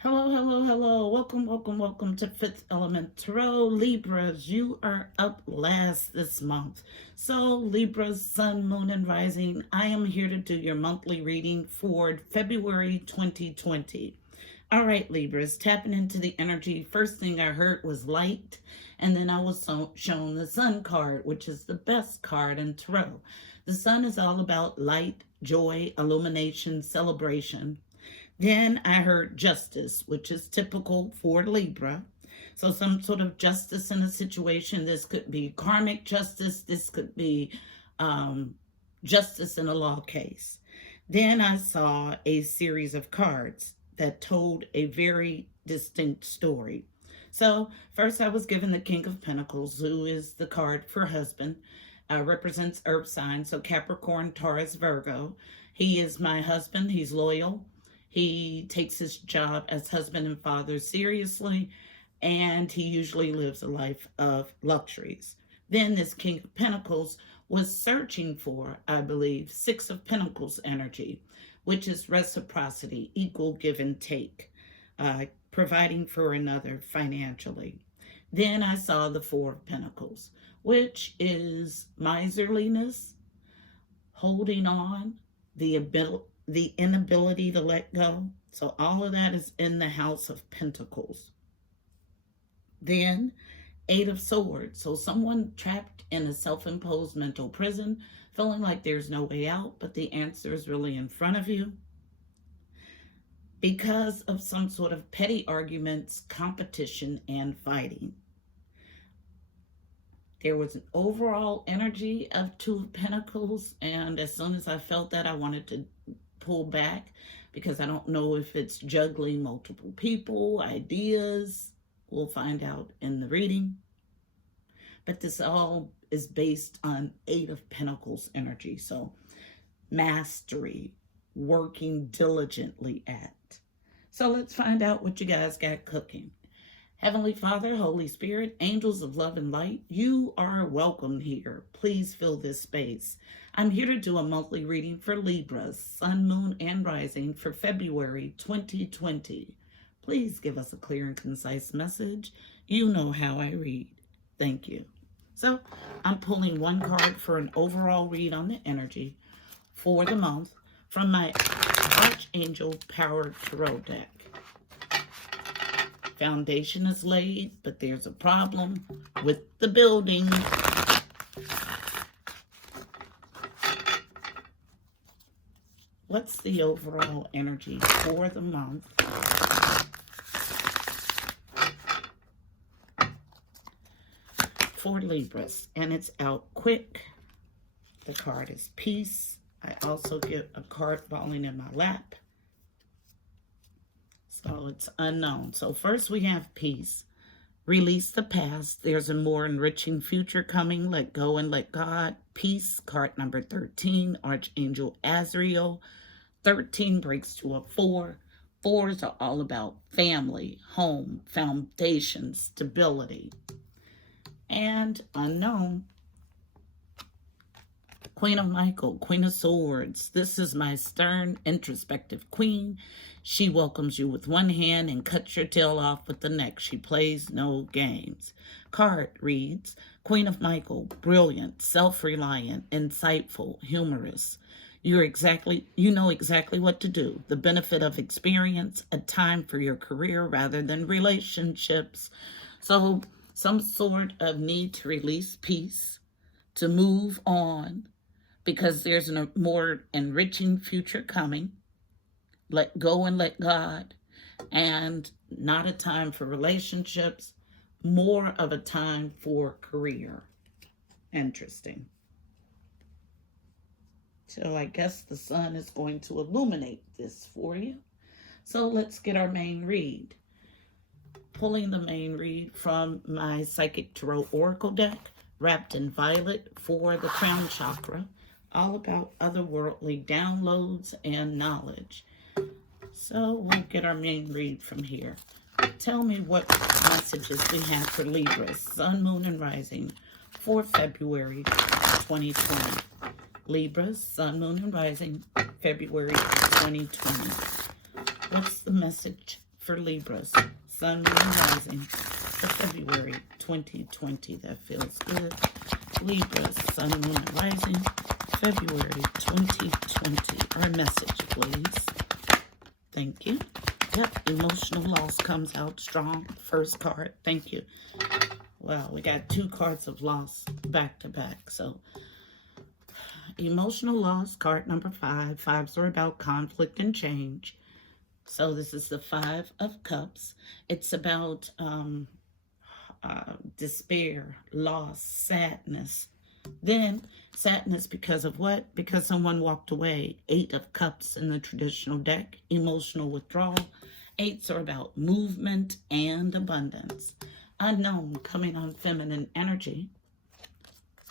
Hello, hello, hello. Welcome, welcome, welcome to Fifth Element Tarot. Libras, you are up last this month. So, Libras, Sun, Moon, and Rising, I am here to do your monthly reading for February 2020. All right, Libras, tapping into the energy. First thing I heard was light, and then I was shown the Sun card, which is the best card in Tarot. The Sun is all about light, joy, illumination, celebration. Then I heard justice, which is typical for Libra. So some sort of justice in a situation. This could be karmic justice. This could be justice in a law case. Then I saw a series of cards that told a very distinct story. So first I was given the King of Pentacles, who is the card for husband, represents earth signs. So Capricorn, Taurus, Virgo. He is my husband. He's loyal. He takes his job as husband and father seriously, and he usually lives a life of luxuries. Then this King of Pentacles was searching for, I believe, Six of Pentacles energy, which is reciprocity, equal give and take, providing for another financially. Then I saw the Four of Pentacles, which is miserliness, holding on, the inability to let go. So all of that is in the House of Pentacles. Then Eight of Swords. So someone trapped in a self-imposed mental prison, feeling like there's no way out, but the answer is really in front of you. Because of some sort of petty arguments, competition, and fighting. There was an overall energy of Two of Pentacles, and as soon as I felt that, I wanted to pull back because I don't know if it's juggling multiple people, ideas. We'll find out in the reading. But this all is based on Eight of Pentacles energy. So mastery, working diligently at. So let's find out what you guys got cooking. Heavenly Father, Holy Spirit, angels of love and light, you are welcome here. Please fill this space. I'm here to do a monthly reading for Libras, Sun, Moon, and Rising for February 2020. Please give us a clear and concise message. You know how I read. Thank you. So I'm pulling one card for an overall read on the energy for the month from my Archangel Powered Tarot deck. Foundation is laid, but there's a problem with the building. What's the overall energy for the month? For Libras, and it's out quick. The card is peace. I also get a card falling in my lap. So it's unknown. So first we have peace. Release the past. There's a more enriching future coming. Let go and let God. Peace. Card number 13. Archangel Azrael. 13 breaks to a 4. 4s are all about family, home, foundation, stability. And unknown. Queen of Michael, Queen of Swords. This is my stern, introspective queen. She welcomes you with one hand and cuts your tail off with the next. She plays no games. Card reads, Queen of Michael, brilliant, self-reliant, insightful, humorous. You know exactly what to do. The benefit of experience, a time for your career rather than relationships. So some sort of need to release peace, to move on, because there's a more enriching future coming. Let go and let God. And not a time for relationships, more of a time for career. Interesting. So I guess the sun is going to illuminate this for you. So let's get our main read. Pulling the main read from my Psychic Tarot Oracle deck, wrapped in violet for the crown chakra, all about otherworldly downloads and knowledge. So we'll get our main read from here. Tell me what messages we have for Libra, Sun, Moon, and Rising for February 2020. Libra, Sun, Moon, and Rising, February 2020. What's the message for Libras, Sun, Moon, Rising for February 2020. That feels good. Libras, Sun, Moon, Rising, February 2020. Our message, please. Thank you. Yep, emotional loss comes out strong. First card. Thank you. Wow, we got 2 cards of loss back to back. So, emotional loss, card number 5. 5s are about conflict and change. So this is the 5 of Cups. It's about despair, loss, sadness. Then sadness because of what? Because someone walked away. 8 of Cups in the traditional deck, emotional withdrawal. 8s are about movement and abundance. Unknown coming on feminine energy.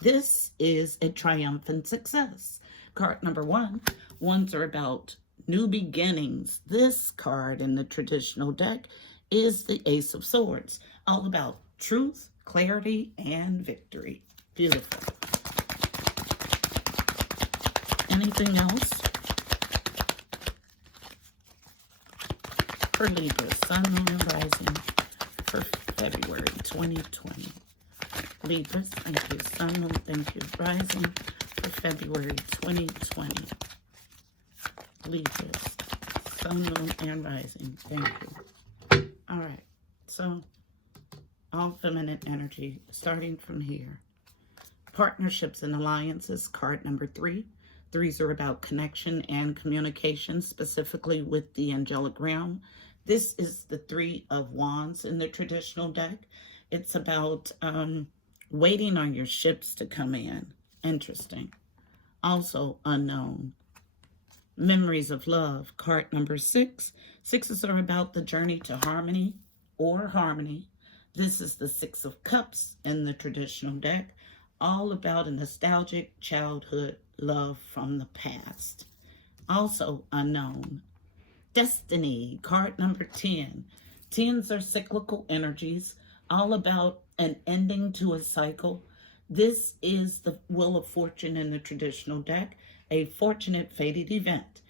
This is a triumphant success. Card number 1. 1s are about new beginnings. This card in the traditional deck is the Ace of Swords. All about truth, clarity, and victory. Beautiful. Anything else? For Libra, Sun, Moon, and Rising for February 2020. Libras, thank you. Sun, Moon, thank you. Rising for February 2020. Libras, Sun, Moon, and Rising. Thank you. All right. So, all feminine energy, starting from here. Partnerships and alliances, card number 3. 3s are about connection and communication, specifically with the angelic realm. This is the 3 of Wands in the traditional deck. It's about waiting on your ships to come in. Interesting. Also unknown. Memories of love, card number 6. 6s are about the journey to harmony or harmony. This is the 6 of Cups in the traditional deck. All about a nostalgic childhood love from the past. Also unknown. Destiny, card number 10. 10s are cyclical energies, all about an ending to a cycle. This is the Wheel of Fortune in the traditional deck, a fortunate fated event.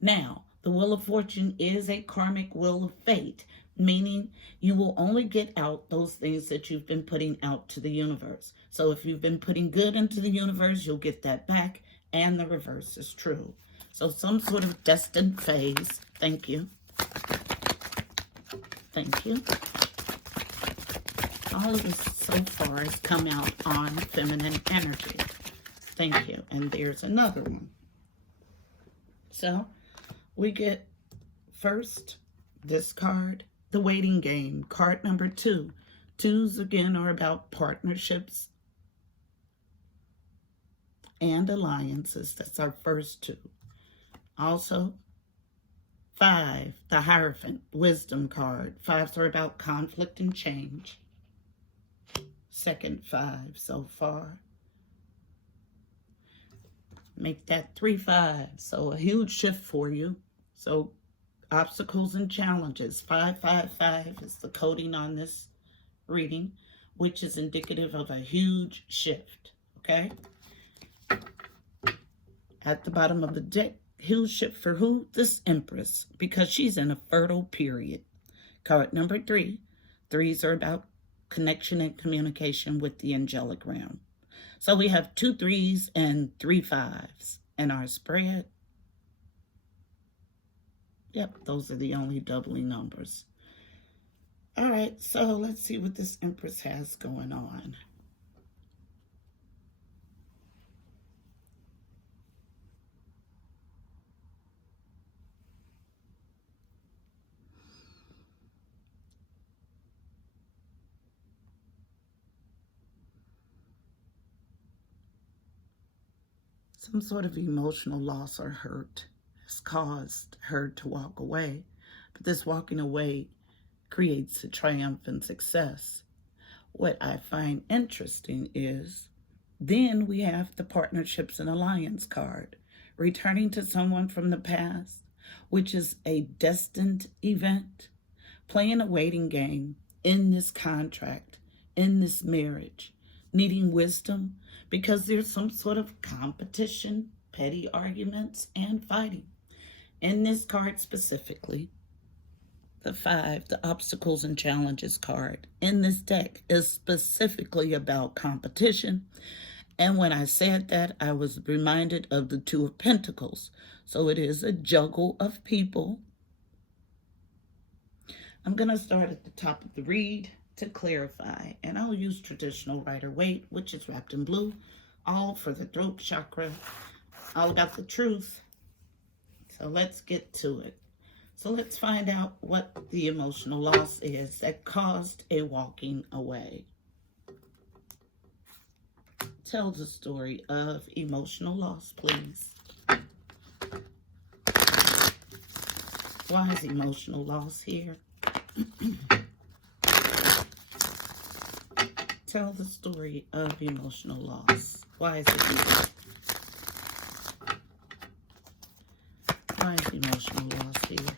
Now, the Wheel of Fortune is a karmic wheel of fate, meaning you will only get out those things that you've been putting out to the universe. So if you've been putting good into the universe, you'll get that back, and the reverse is true. So some sort of destined phase. Thank you. Thank you. All of this so far has come out on feminine energy. Thank you. And there's another one. So we get first this card, the waiting game, card number 2. 2s again are about partnerships and alliances. That's our first 2. Also, 5, the Hierophant, wisdom card. 5s are about conflict and change. Second 5 so far. Make that 3 5. So a huge shift for you. So obstacles and challenges. 555 is the coding on this reading, which is indicative of a huge shift. Okay? At the bottom of the deck, huge shift for who? This Empress, because she's in a fertile period. Card number 3. 3s are about connection and communication with the angelic realm. So we have 2 3s and 3 5s in our spread. Yep, those are the only doubling numbers. All right, so let's see what this Empress has going on. Some sort of emotional loss or hurt has caused her to walk away. But this walking away creates a triumphant success. What I find interesting is then we have the partnerships and alliance card, returning to someone from the past, which is a destined event, playing a waiting game in this contract, in this marriage, needing wisdom because there's some sort of competition, petty arguments, and fighting. In this card specifically, The 5, the Obstacles and Challenges card in this deck is specifically about competition. And when I said that, I was reminded of the 2 of Pentacles. So it is a juggle of people. I'm going to start at the top of the read to clarify. And I'll use traditional Rider-Waite, which is wrapped in blue. All for the throat chakra. All about the truth. So let's get to it. So let's find out what the emotional loss is that caused a walking away. Tell the story of emotional loss, please. Why is emotional loss here? Tell the story of emotional loss. Why is it here? Why is emotional loss here?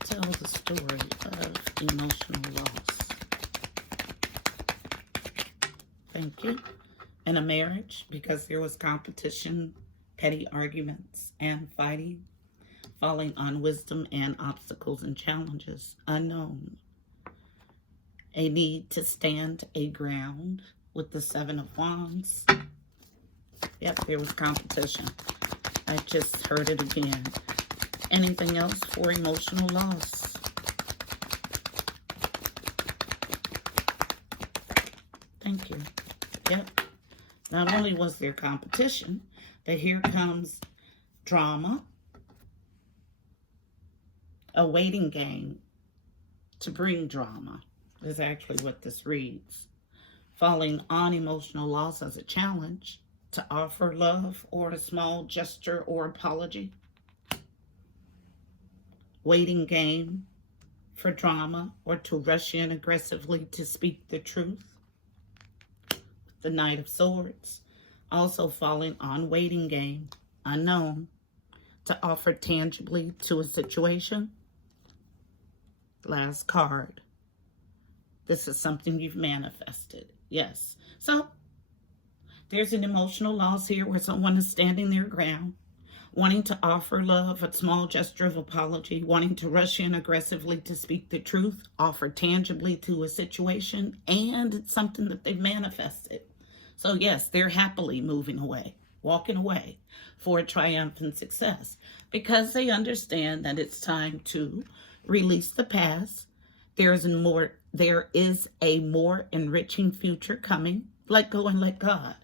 Tell the story of emotional loss. Thank you. In a marriage, because there was competition, petty arguments, and fighting, falling on wisdom and obstacles and challenges, unknown. A need to stand a ground with the 7 of Wands. Yep, there was competition. I just heard it again. Anything else for emotional loss? Thank you. Yep. Not only was there competition, but here comes drama, a waiting game to bring drama is actually what this reads. Falling on emotional loss as a challenge to offer love or a small gesture or apology. Waiting game for drama or to rush in aggressively to speak the truth. The Knight of Swords, also falling on waiting game, unknown, to offer tangibly to a situation. Last card. This is something you've manifested. Yes. So, there's an emotional loss here where someone is standing their ground, wanting to offer love, a small gesture of apology, wanting to rush in aggressively to speak the truth, offer tangibly to a situation, and it's something that they've manifested. So yes, they're happily moving away, walking away for a triumphant success because they understand that it's time to release the past. There is a more enriching future coming. Let go and let God.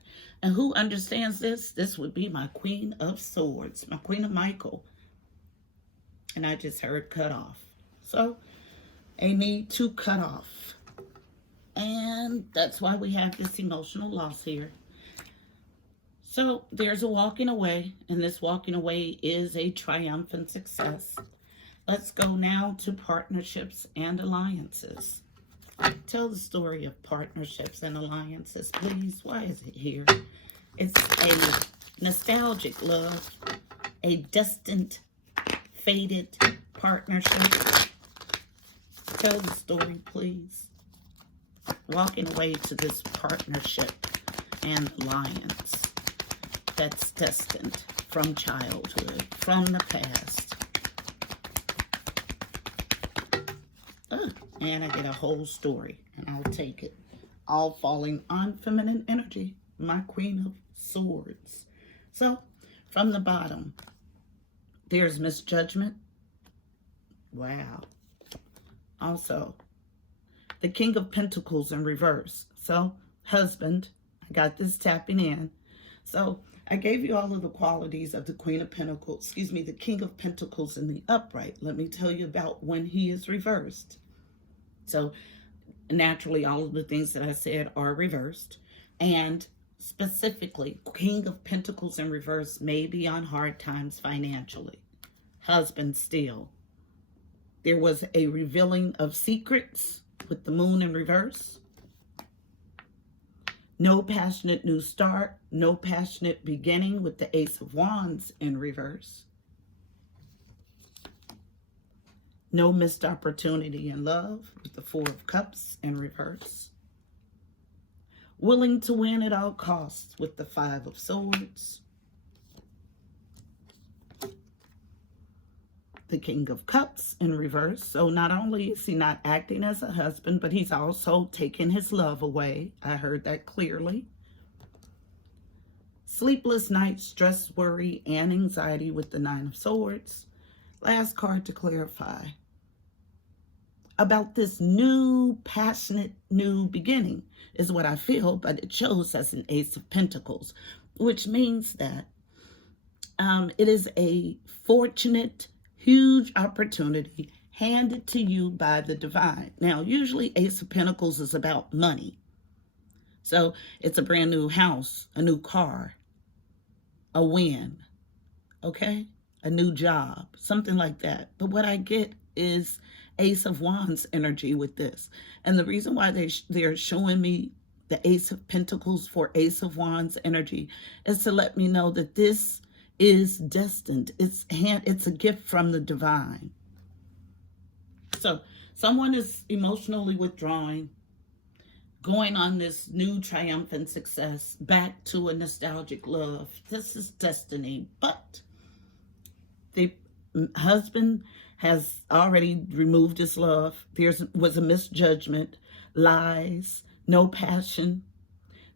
And who understands this? This would be my Queen of Swords, my Queen of Michael. And I just heard cut off. So, a need to cut off. And that's why we have this emotional loss here. So, there's a walking away. And this walking away is a triumphant success. Let's go now to partnerships and alliances. Tell the story of partnerships and alliances, please. Why is it here? It's a nostalgic love, a distant, faded partnership. Tell the story, please. Walking away to this partnership and alliance that's destined from childhood, from the past. And I get a whole story, and I'll take it. All falling on feminine energy, my Queen of Swords. So, from the bottom, there's misjudgment. Wow. Also, the King of Pentacles in reverse. So, husband, I got this tapping in. So, I gave you all of the qualities of the Queen of Pentacles, the King of Pentacles in the upright. Let me tell you about when he is reversed. So naturally, all of the things that I said are reversed. And specifically, King of Pentacles in reverse may be on hard times financially. Husband still. There was a revealing of secrets with the Moon in reverse. No passionate new start. No passionate beginning with the Ace of Wands in reverse. No missed opportunity in love with the Four of Cups in reverse. Willing to win at all costs with the Five of Swords. the King of Cups in reverse. So not only is he not acting as a husband, but he's also taking his love away. I heard that clearly. Sleepless nights, stress, worry, and anxiety with the Nine of Swords. Last card to clarify about this new, passionate, new beginning is what I feel, but it shows as an Ace of Pentacles, which means that it is a fortunate, huge opportunity handed to you by the divine. Now, usually Ace of Pentacles is about money. So it's a brand new house, a new car, a win, okay? A new job, something like that. But what I get is Ace of Wands energy with this. And the reason why they're showing me the Ace of Pentacles for Ace of Wands energy is to let me know that this is destined. It's a gift from the divine. So someone is emotionally withdrawing, going on this new triumphant success, back to a nostalgic love. This is destiny, but the husband has already removed his love. There was a misjudgment, lies, no passion,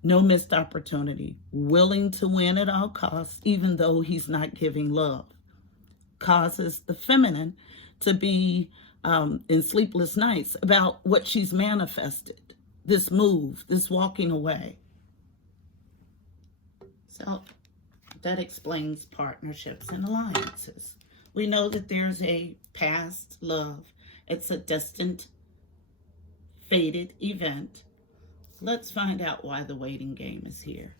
no missed opportunity, willing to win at all costs, even though he's not giving love. Causes the feminine to be in sleepless nights about what she's manifested, this move, this walking away. So that explains partnerships and alliances. We know that there's a past love. It's a distant, fated event. Let's find out why the waiting game is here.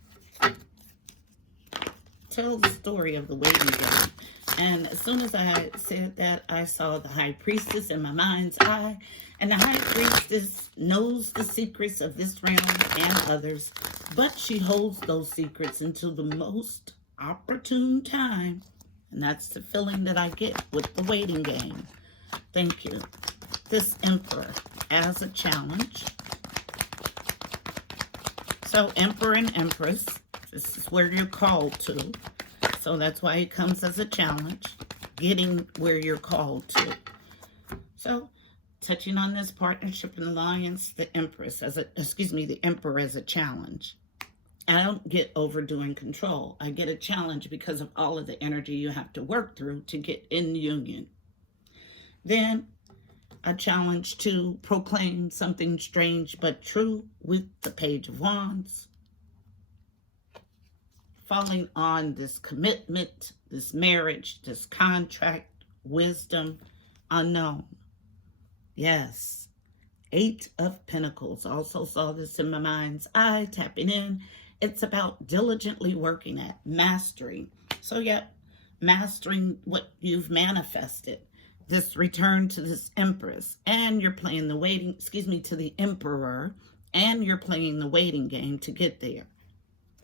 Tell the story of the waiting game. And as soon as I said that, I saw the High Priestess in my mind's eye. And the High Priestess knows the secrets of this realm and others, but she holds those secrets until the most opportune time. And that's the feeling that I get with the waiting game. Thank you. This Emperor as a challenge. So Emperor and Empress, this is where you're called to. So that's why it comes as a challenge, getting where you're called to. So touching on this partnership and alliance, the Empress as the Emperor as a challenge. I don't get overdoing control. I get a challenge because of all of the energy you have to work through to get in union. Then a challenge to proclaim something strange but true with the Page of Wands. Falling on this commitment, this marriage, this contract, wisdom, unknown. Yes. 8 of Pentacles. Also saw this in my mind's eye, tapping in. It's about diligently working at mastering. So yeah, mastering what you've manifested. This return to this Empress, and you're playing the waiting, to the Emperor, and you're playing the waiting game to get there.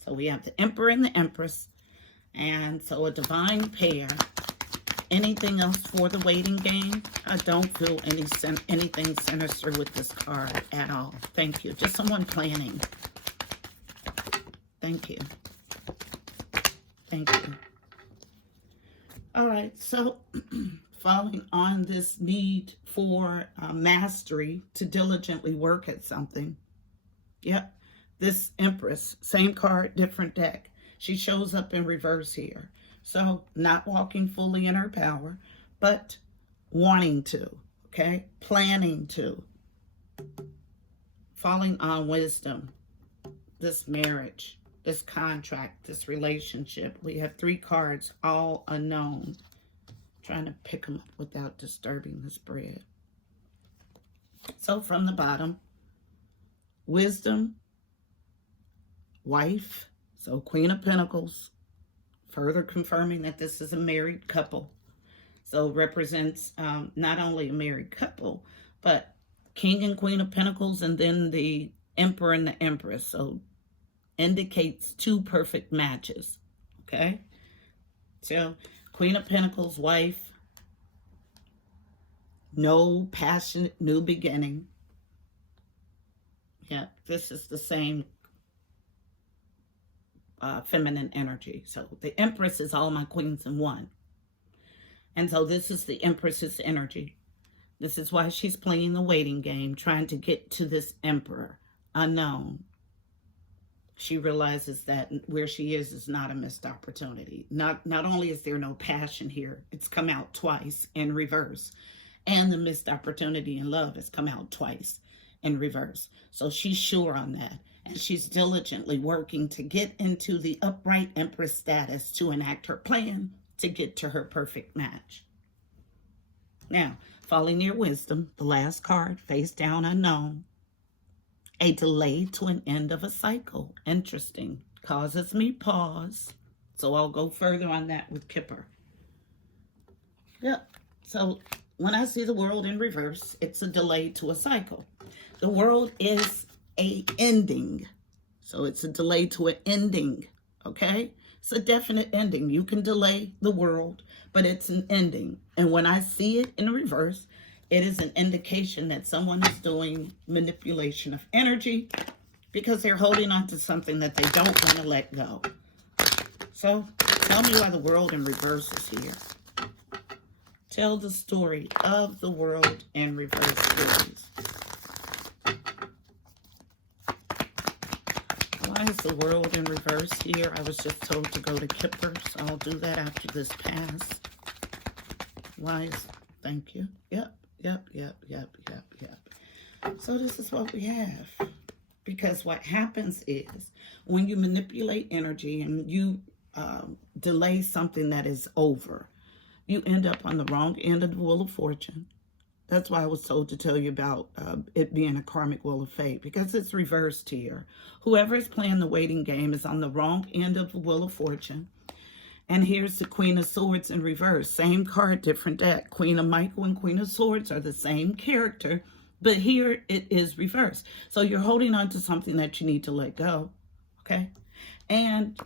So we have the Emperor and the Empress, and so a divine pair. Anything else for the waiting game? I don't feel anything sinister with this card at all. Thank you. Just someone planning. Thank you. Thank you. All right, so following on this need for mastery to diligently work at something. Yep, this Empress, same card, different deck. She shows up in reverse here. So not walking fully in her power, but wanting to, okay? Planning to. Falling on wisdom, this marriage, this contract, this relationship. We have 3 cards, all unknown. Trying to pick them up without disturbing the spread. So from the bottom, wisdom, wife, so Queen of Pentacles, further confirming that this is a married couple. So represents not only a married couple, but King and Queen of Pentacles, and then the Emperor and the Empress. So indicates 2 perfect matches. Okay? So Queen of Pentacles, wife, no passionate new beginning. Yeah, this is the same feminine energy. So the Empress is all my queens in one. And so this is the Empress's energy. This is why she's playing the waiting game, trying to get to this Emperor unknown. She realizes that where she is not a missed opportunity. Not only is there no passion here, it's come out twice in reverse. And the missed opportunity in love has come out twice in reverse. So she's sure on that. And she's diligently working to get into the upright Empress status to enact her plan to get to her perfect match. Now, falling near wisdom, the last card, face down unknown. A delay to an end of a cycle. Interesting. Causes me pause. So I'll go further on that with Kipper. Yep. So when I see the world in reverse, it's a delay to a cycle. The world is a ending. So it's a delay to an ending. Okay? It's a definite ending. You can delay the world, but it's an ending. And when I see it in reverse, it is an indication that someone is doing manipulation of energy because they're holding on to something that they don't want to let go. So tell me why the world in reverse is here. Tell the story of the world in reverse, please. Why is the world in reverse here? I was just told to go to Kipper, so I'll do that after this pass. Why is... Thank you. Yep. So this is what we have. Because what happens is when you manipulate energy and you delay something that is over, you end up on the wrong end of the Wheel of Fortune. That's why I was told to tell you about it being a karmic wheel of fate, because it's reversed here. Whoever is playing the waiting game is on the wrong end of the Wheel of Fortune. And here's the Queen of Swords in reverse. Same card, different deck. Queen of Michael and Queen of Swords are the same character, but here it is reversed. So you're holding on to something that you need to let go, okay? And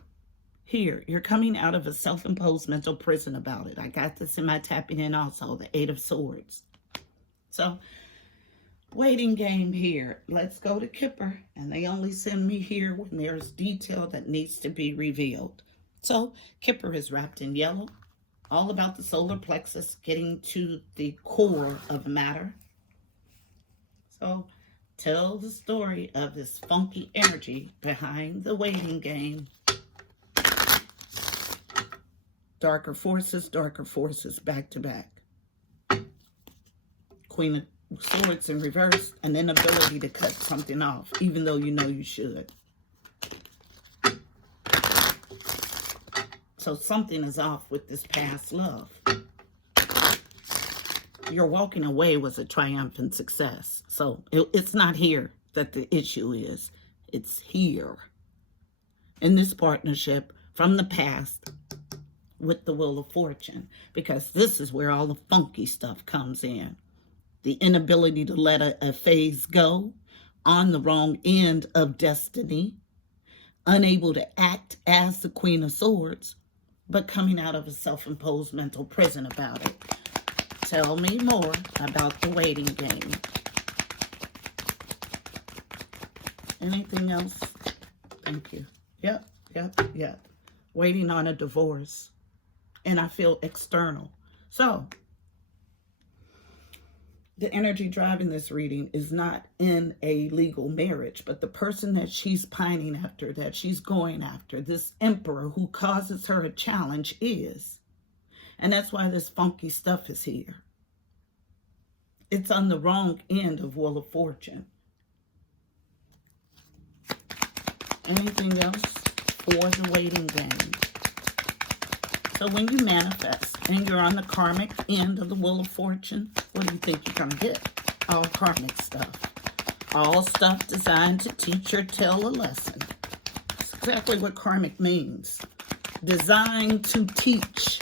here, you're coming out of a self-imposed mental prison about it. I got this in my tapping in also, the Eight of Swords. So, waiting game here. Let's go to Kipper. And they only send me here when there's detail that needs to be revealed. So, Kipper is wrapped in yellow, all about the solar plexus, getting to the core of matter. So, tell the story of this funky energy behind the waiting game. Darker forces, back to back. Queen of Swords in reverse, an inability to cut something off, even though you know you should. So something is off with this past love. Your walking away was a triumphant success. So it's not here that the issue is. It's here. In this partnership from the past with the Wheel of Fortune. Because this is where all the funky stuff comes in. The inability to let a phase go. On the wrong end of destiny. Unable to act as the Queen of Swords. But coming out of a self-imposed mental prison about it. Tell me more about the waiting game. Anything else? Thank you. Yep. Waiting on a divorce. And I feel external. So, the energy driving this reading is not in a legal marriage, but the person that she's pining after, that she's going after, this emperor who causes her a challenge is. And that's why this funky stuff is here. It's on the wrong end of Wheel of Fortune. Anything else for the waiting game? So when you manifest and you're on the karmic end of the Wheel of Fortune, what do you think you're going to get? All karmic stuff. All stuff designed to teach or tell a lesson. That's exactly what karmic means. Designed to teach.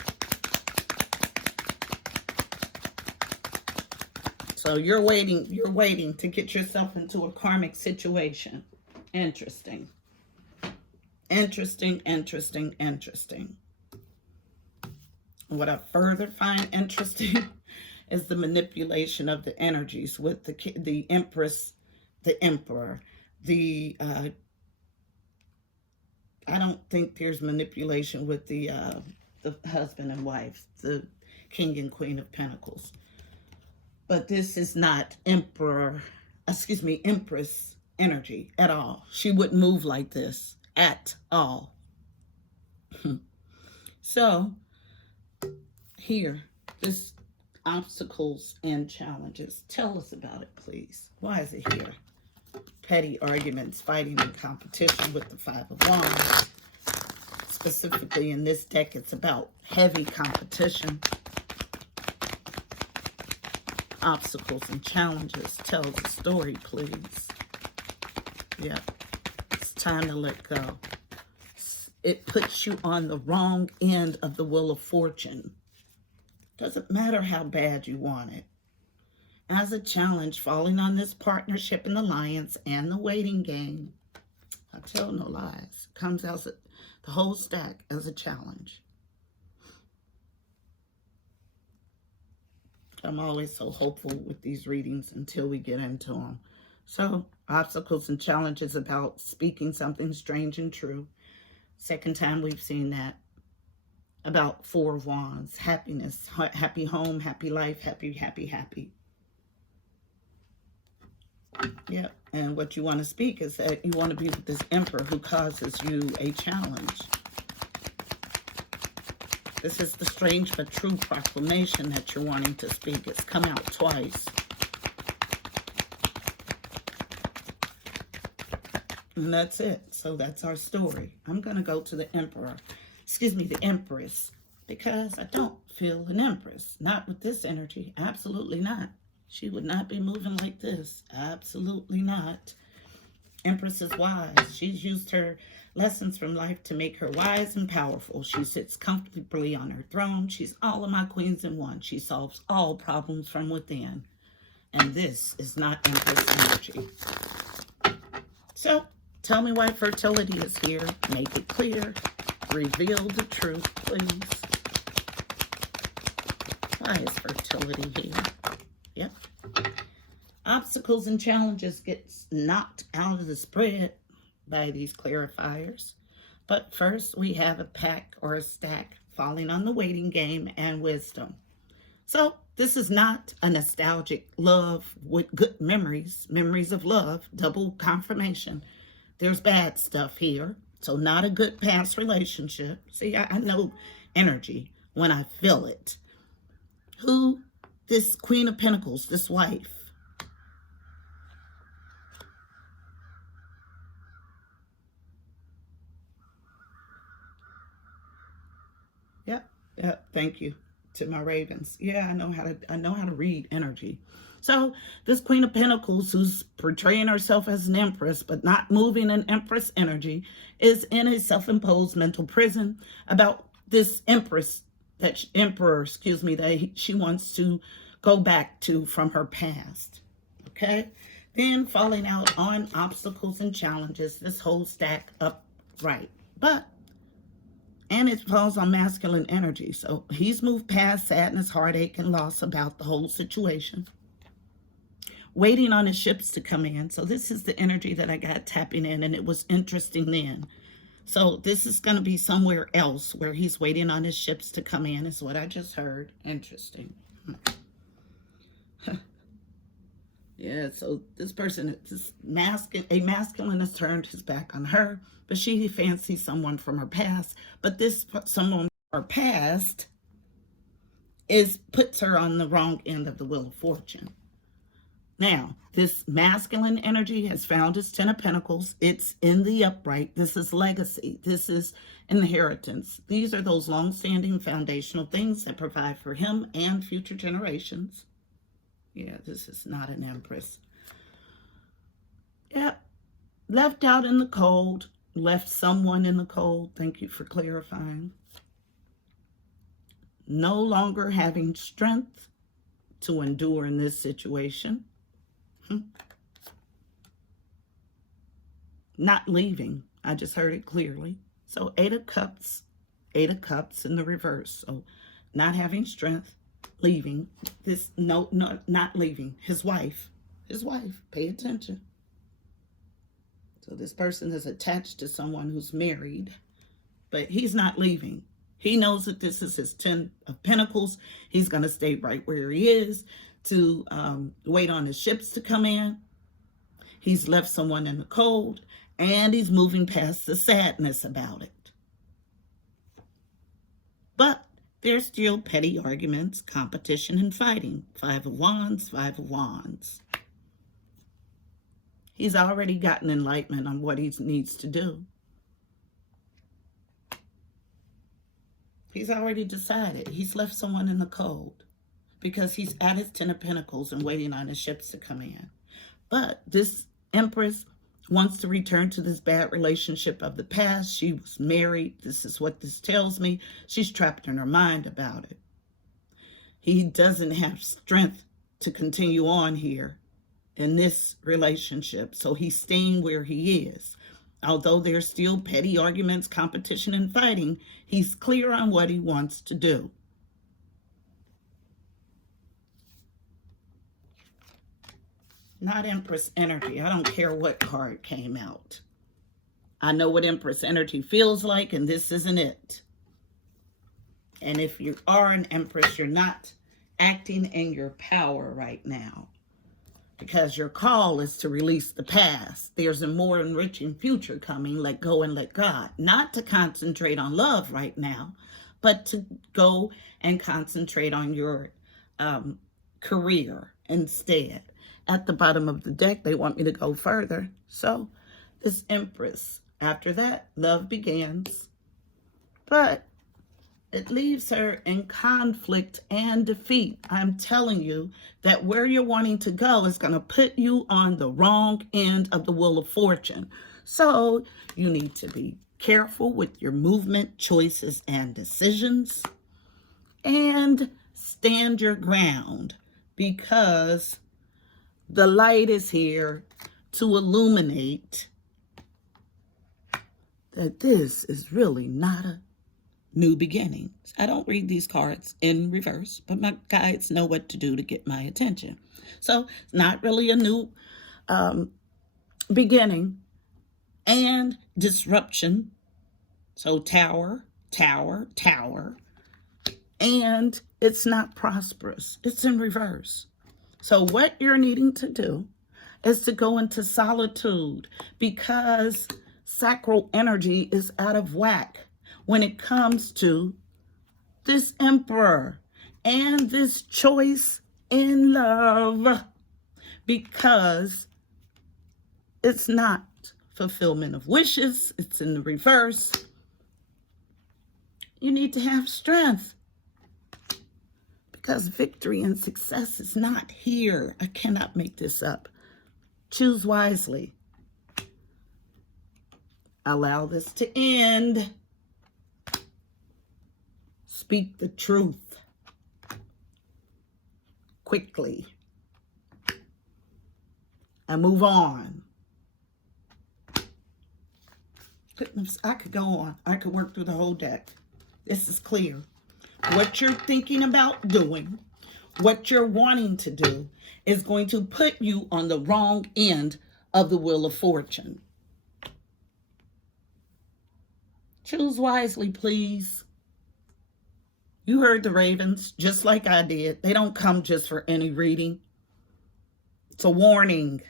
So you're waiting to get yourself into a karmic situation. Interesting. What I further find interesting is the manipulation of the energies with the Empress, the Emperor. I don't think there's manipulation with the husband and wife. King and Queen of Pentacles. But this is not Empress energy at all. She wouldn't move like this at all. So, here, this obstacles and challenges. Tell us about it, please. Why is it here? Petty arguments, fighting and competition with the Five of Wands. Specifically in this deck, it's about heavy competition. Obstacles and challenges. Tell the story, please. Yeah, it's time to let go. It puts you on the wrong end of the Wheel of Fortune. Doesn't matter how bad you want it. As a challenge, falling on this partnership and alliance and the waiting game, I tell no lies, comes out the whole stack as a challenge. I'm always so hopeful with these readings until we get into them. So, obstacles and challenges about speaking something strange and true. Second time we've seen that. About Four of Wands, happiness, happy home, happy life, happy, happy, happy. Yeah, and what you want to speak is that you want to be with this Emperor who causes you a challenge. This is the strange but true proclamation that you're wanting to speak. It's come out twice. And that's it. So that's our story. I'm going to go to the the Empress, because I don't feel an Empress. Not with this energy. Absolutely not. She would not be moving like this. Absolutely not. Empress is wise. She's used her lessons from life to make her wise and powerful. She sits comfortably on her throne. She's all of my queens in one. She solves all problems from within. And this is not Empress energy. So, tell me why fertility is here. Make it clear. Reveal the truth, please. Why is fertility here? Yep. Obstacles and challenges gets knocked out of the spread by these clarifiers. But first, we have a pack or a stack falling on the waiting game and wisdom. So, this is not a nostalgic love with good memories, memories of love, double confirmation. There's bad stuff here. So not a good past relationship. See, I know energy when I feel it. Who? This Queen of Pentacles, this wife. Yep, thank you to my ravens. Yeah, I know how to read energy. So this Queen of Pentacles, who's portraying herself as an Empress, but not moving in Empress energy, is in a self-imposed mental prison about this Emperor, that she wants to go back to from her past. Okay? Then falling out on obstacles and challenges, this whole stack upright. And it falls on masculine energy. So he's moved past sadness, heartache, and loss about the whole situation. Waiting on his ships to come in. So this is the energy that I got tapping in, and it was interesting then. So this is going to be somewhere else where he's waiting on his ships to come in, is what I just heard. Interesting. Yeah, so this person, a masculine has turned his back on her, but she fancies someone from her past. But this someone from her past puts her on the wrong end of the Wheel of Fortune. Now, this masculine energy has found its Ten of Pentacles. It's in the upright. This is legacy. This is inheritance. These are those long-standing foundational things that provide for him and future generations. Yeah, this is not an Empress. Yep. Left out in the cold. Left someone in the cold. Thank you for clarifying. No longer having strength to endure in this situation. Not leaving. I just heard it clearly. So 8 of Cups in the reverse. So not having strength, leaving. Not leaving. His wife, pay attention. So this person is attached to someone who's married, but he's not leaving. He knows that this is his 10 of Pentacles. He's going to stay right where he is to wait on his ships to come in. He's left someone in the cold, and he's moving past the sadness about it. But there's still petty arguments, competition, and fighting. 5 of Wands, 5 of Wands. He's already gotten enlightenment on what he needs to do. He's already decided. He's left someone in the cold because he's at his 10 of Pentacles and waiting on his ships to come in. But this Empress wants to return to this bad relationship of the past. She was married. This is what this tells me. She's trapped in her mind about it. He doesn't have strength to continue on here in this relationship, so he's staying where he is. Although there's still petty arguments, competition, and fighting, he's clear on what he wants to do. Not Empress energy. I don't care what card came out. I know what Empress energy feels like, and this isn't it. And if you are an Empress, you're not acting in your power right now, because your call is to release the past. There's a more enriching future coming. Let go and let God. Not to concentrate on love right now, but to go and concentrate on your career instead. At the bottom of the deck, they want me to go further. So this Empress, after that, love begins. But it leaves her in conflict and defeat. I'm telling you that where you're wanting to go is going to put you on the wrong end of the wheel of fortune. So you need to be careful with your movement, choices, and decisions. And stand your ground, because the light is here to illuminate that this is really not a new beginnings. I don't read these cards in reverse, but my guides know what to do to get my attention. So it's not really a new beginning. And disruption. So tower, tower, tower. And it's not prosperous. It's in reverse. So what you're needing to do is to go into solitude, because sacral energy is out of whack when it comes to this Emperor and this choice in love, because it's not fulfillment of wishes. It's in the reverse. You need to have strength, because victory and success is not here. I cannot make this up. Choose wisely. Allow this to end. Speak the truth quickly and move on. Goodness, I could go on. I could work through the whole deck. This is clear. What you're thinking about doing, what you're wanting to do, is going to put you on the wrong end of the wheel of fortune. Choose wisely, please. You heard the ravens, just like I did. They don't come just for any reading. It's a warning.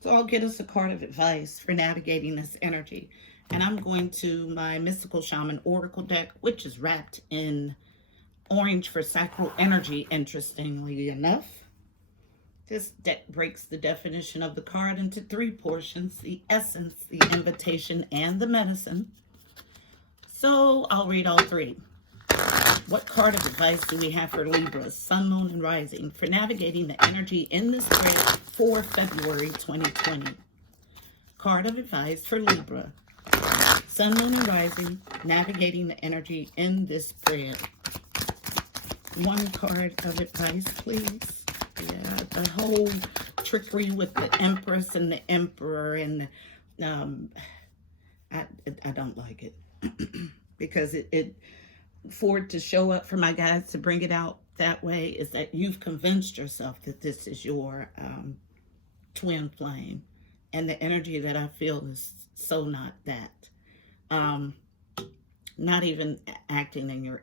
So I'll get us a card of advice for navigating this energy. And I'm going to my Mystical Shaman Oracle deck, which is wrapped in orange for sacral energy, interestingly enough. This deck breaks the definition of the card into 3 portions: the essence, the invitation, and the medicine. So I'll read all 3. What card of advice do we have for Libra, Sun, Moon, and Rising for navigating the energy in this spread for February 2020? Card of advice for Libra, Sun, Moon, and Rising, navigating the energy in this spread. 1 card of advice, please. Yeah, the whole trickery with the Empress and the Emperor, and I don't like it. Because it for it to show up for my guys to bring it out that way is that you've convinced yourself that this is your twin flame, and the energy that I feel is so not that. Um, not even acting in your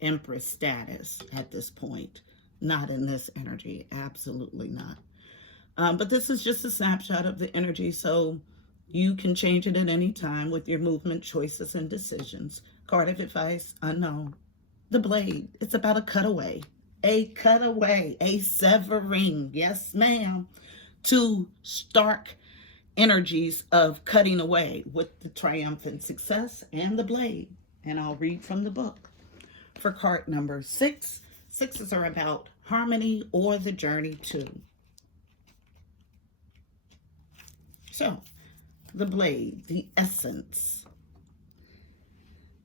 empress status at this point. Not in this energy. Absolutely not. But this is just a snapshot of the energy, so you can change it at any time with your movement, choices, and decisions. Card of advice, unknown. The blade, it's about a cutaway. A cutaway, a severing, yes ma'am, to stark energies of cutting away with the triumphant success and the blade. And I'll read from the book. For card number 6, sixes are about harmony or the journey to. So, the blade, the essence.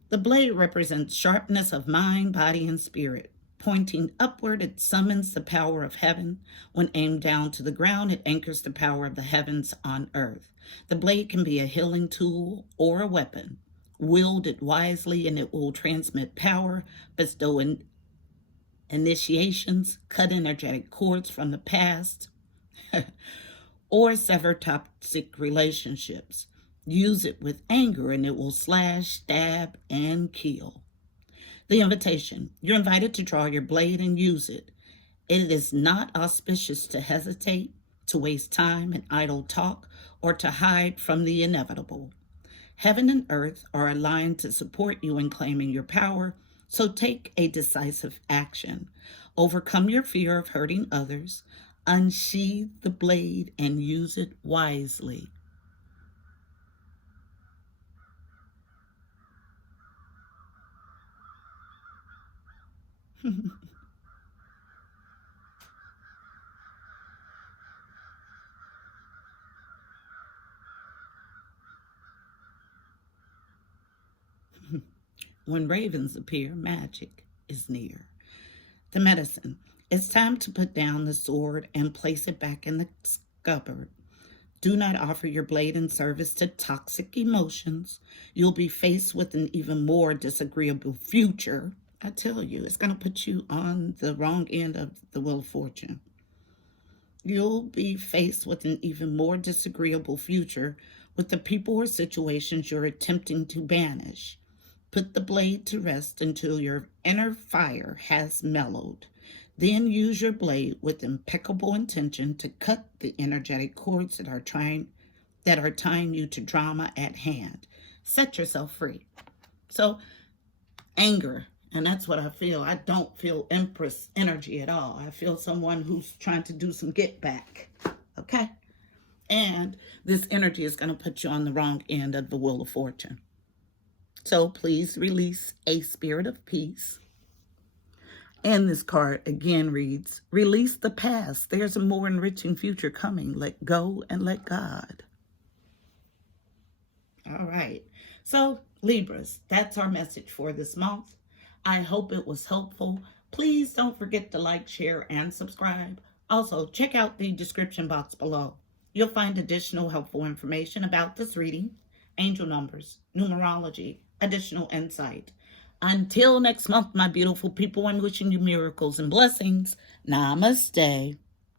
The blade represents sharpness of mind, body, and spirit. Pointing upward, it summons the power of heaven. When aimed down to the ground, it anchors the power of the heavens on earth. The blade can be a healing tool or a weapon. Wield it wisely and it will transmit power, bestow initiations, cut energetic cords from the past, or sever toxic relationships. Use it with anger and it will slash, stab, and kill. The invitation. You're invited to draw your blade and use it. It is not auspicious to hesitate, to waste time in idle talk, or to hide from the inevitable. Heaven and earth are aligned to support you in claiming your power, so take a decisive action. Overcome your fear of hurting others. Unsheathe the blade and use it wisely. When ravens appear, magic is near. The medicine. It's time to put down the sword and place it back in the scabbard. Do not offer your blade in service to toxic emotions. You'll be faced with an even more disagreeable future. I tell you, it's going to put you on the wrong end of the wheel of fortune. You'll be faced with an even more disagreeable future with the people or situations you're attempting to banish. Put the blade to rest until your inner fire has mellowed. Then use your blade with impeccable intention to cut the energetic cords that are tying you to drama at hand. Set yourself free. So, anger, and that's what I feel. I don't feel Empress energy at all. I feel someone who's trying to do some get back. Okay? And this energy is going to put you on the wrong end of the wheel of fortune. So please release a spirit of peace. And this card again reads, release the past. There's a more enriching future coming. Let go and let God. All right. So Libras, that's our message for this month. I hope it was helpful. Please don't forget to like, share, and subscribe. Also, check out the description box below. You'll find additional helpful information about this reading, angel numbers, numerology, additional insight. Until next month, my beautiful people, I'm wishing you miracles and blessings. Namaste.